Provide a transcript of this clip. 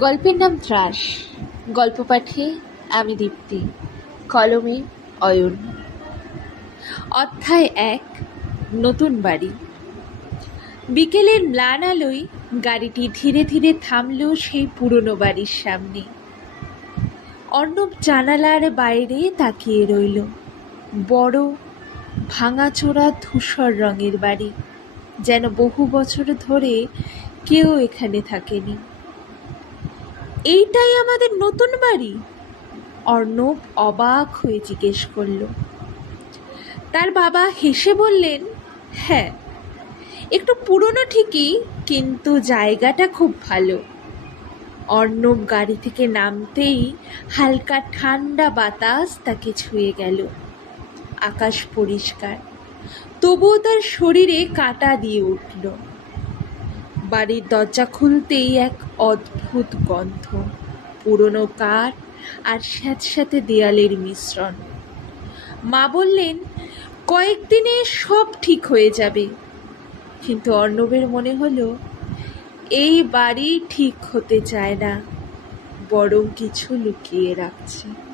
গল্পের নাম ত্রাস। গল্প পাঠে আমি দীপ্তি, কলমে অয়ন। অধ্যায় ১। নতুন বাড়ি। বিকেলের ম্লান আলোয় গাড়িটি ধীরে ধীরে থামল সেই পুরনো বাড়ির সামনে। অর্ণব জানালার বাইরে তাকিয়ে রইল। বড় ভাঙাচোরা ধূসর রঙের বাড়ি, যেন বহু বছর ধরে কেউ এখানে থাকেনি। এইটাই আমাদের নতুন বাড়ি? অর্ণব অবাক হয়ে জিজ্ঞেস করল। তার বাবা হেসে বললেন, হ্যাঁ, একটু পুরনো ঠিকই, কিন্তু জায়গাটা খুব ভালো। অর্ণব গাড়ি থেকে নামতেই হালকা ঠান্ডা বাতাস তাকে ছুঁয়ে গেল। আকাশ পরিষ্কার, তবুও তার শরীরে কাঁটা দিয়ে উঠল। বাড়ির দরজা খুলতেই এক অদ্ভুত গন্ধ, পুরনো কাঠ আর স্যাঁতস্যাঁতে দেয়ালের মিশ্রণ। মা বললেন, কয়েকদিনে সব ঠিক হয়ে যাবে। কিন্তু অর্ণবের মনে হলো, এই বাড়ি ঠিক হতে চায় না, বরং কিছু লুকিয়ে রাখছে।